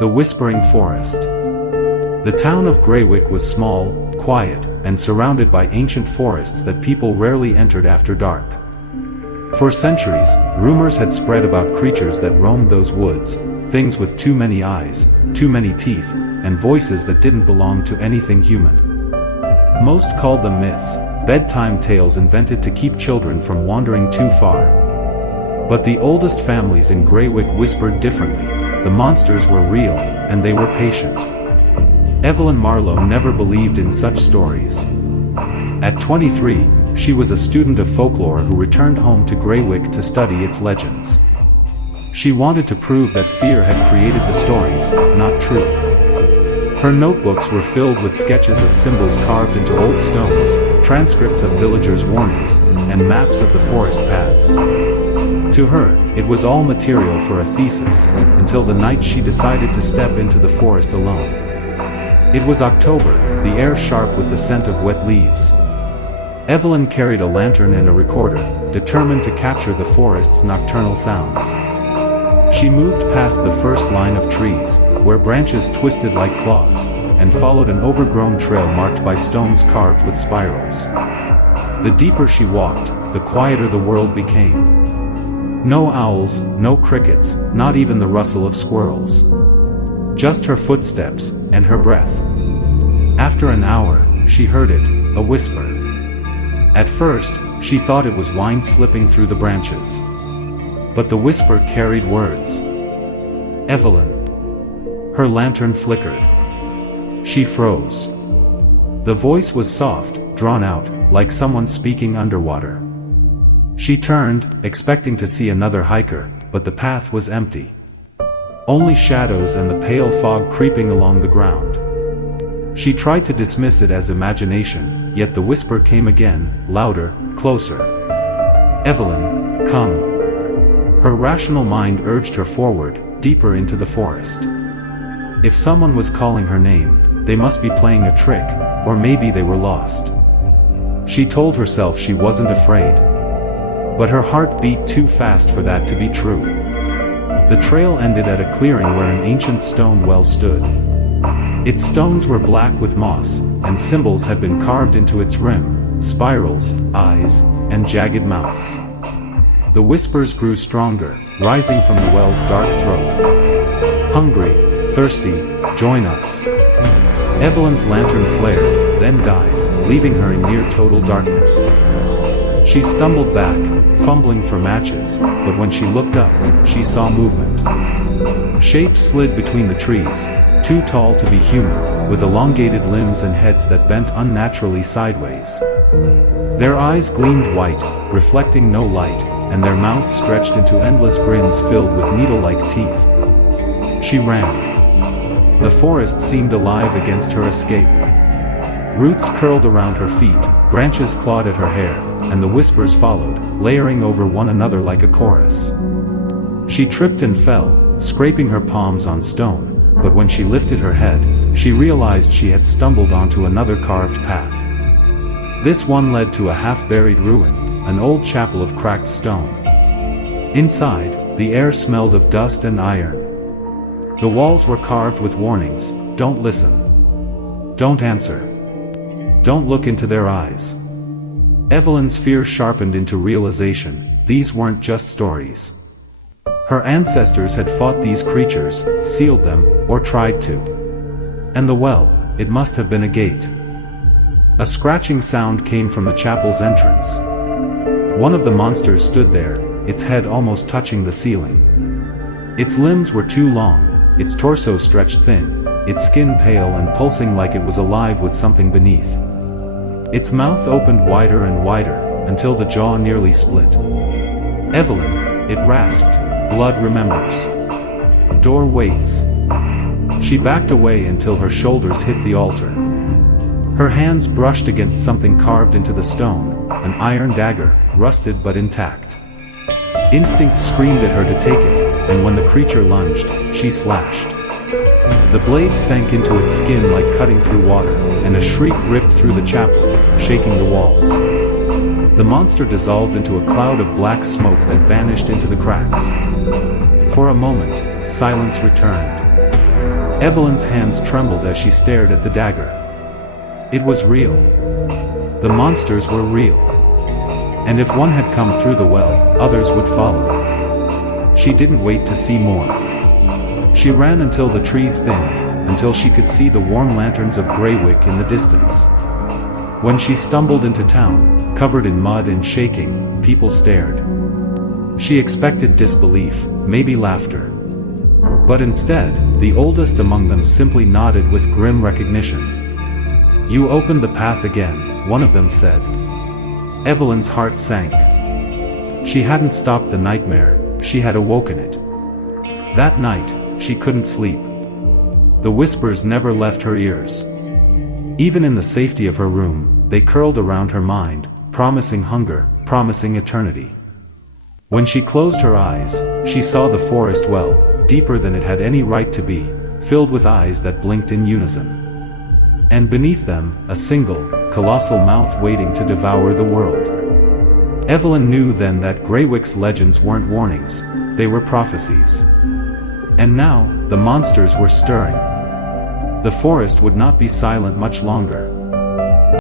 The Whispering Forest. The town of Greywick was small, quiet, and surrounded by ancient forests that people rarely entered after dark. For centuries, rumors had spread about creatures that roamed those woods, things with too many eyes, too many teeth, and voices that didn't belong to anything human. Most called them myths, bedtime tales invented to keep children from wandering too far. But the oldest families in Greywick whispered differently. The monsters were real, and they were patient. Evelyn Marlowe never believed in such stories. At 23, she was a student of folklore who returned home to Greywick to study its legends. She wanted to prove that fear had created the stories, not truth. Her notebooks were filled with sketches of symbols carved into old stones, transcripts of villagers' warnings, and maps of the forest paths. To her, it was all material for a thesis, until the night she decided to step into the forest alone. It was October, the air sharp with the scent of wet leaves. Evelyn carried a lantern and a recorder, determined to capture the forest's nocturnal sounds. She moved past the first line of trees, where branches twisted like claws, and followed an overgrown trail marked by stones carved with spirals. The deeper she walked, the quieter the world became. No owls, no crickets, not even the rustle of squirrels. Just her footsteps, and her breath. After an hour, she heard it, a whisper. At first, she thought it was wind slipping through the branches. But the whisper carried words. Evelyn. Her lantern flickered. She froze. The voice was soft, drawn out, like someone speaking underwater. She turned, expecting to see another hiker, but the path was empty. Only shadows and the pale fog creeping along the ground. She tried to dismiss it as imagination, yet the whisper came again, louder, closer. Evelyn, come. Her rational mind urged her forward, deeper into the forest. If someone was calling her name, they must be playing a trick, or maybe they were lost. She told herself she wasn't afraid. But her heart beat too fast for that to be true. The trail ended at a clearing where an ancient stone well stood. Its stones were black with moss, and symbols had been carved into its rim, spirals, eyes, and jagged mouths. The whispers grew stronger, rising from the well's dark throat. Hungry, thirsty, join us. Evelyn's lantern flared, then died, leaving her in near total darkness. She stumbled back, fumbling for matches, but when she looked up, she saw movement. Shapes slid between the trees, too tall to be human, with elongated limbs and heads that bent unnaturally sideways. Their eyes gleamed white, reflecting no light, and their mouths stretched into endless grins filled with needle-like teeth. She ran. The forest seemed alive against her escape. Roots curled around her feet, branches clawed at her hair, and the whispers followed, layering over one another like a chorus. She tripped and fell, scraping her palms on stone, but when she lifted her head, she realized she had stumbled onto another carved path. This one led to a half-buried ruin, an old chapel of cracked stone. Inside, the air smelled of dust and iron. The walls were carved with warnings: don't listen. Don't answer. Don't look into their eyes. Evelyn's fear sharpened into realization: these weren't just stories. Her ancestors had fought these creatures, sealed them, or tried to. And the well, it must have been a gate. A scratching sound came from the chapel's entrance. One of the monsters stood there, its head almost touching the ceiling. Its limbs were too long, its torso stretched thin, its skin pale and pulsing like it was alive with something beneath. Its mouth opened wider and wider, until the jaw nearly split. Evelyn, it rasped, blood remembers. Door waits. She backed away until her shoulders hit the altar. Her hands brushed against something carved into the stone, an iron dagger, rusted but intact. Instinct screamed at her to take it, and when the creature lunged, she slashed. The blade sank into its skin like cutting through water, and a shriek ripped through the chapel, shaking the walls. The monster dissolved into a cloud of black smoke that vanished into the cracks. For a moment, silence returned. Evelyn's hands trembled as she stared at the dagger. It was real. The monsters were real. And if one had come through the well, others would follow. She didn't wait to see more. She ran until the trees thinned, until she could see the warm lanterns of Greywick in the distance. When she stumbled into town, covered in mud and shaking, people stared. She expected disbelief, maybe laughter. But instead, the oldest among them simply nodded with grim recognition. "You opened the path again," one of them said. Evelyn's heart sank. She hadn't stopped the nightmare, she had awoken it. That night, she couldn't sleep. The whispers never left her ears. Even in the safety of her room, they curled around her mind, promising hunger, promising eternity. When she closed her eyes, she saw the forest well, deeper than it had any right to be, filled with eyes that blinked in unison. And beneath them, a single, colossal mouth waiting to devour the world. Evelyn knew then that Greywick's legends weren't warnings, they were prophecies. And now, the monsters were stirring. The forest would not be silent much longer.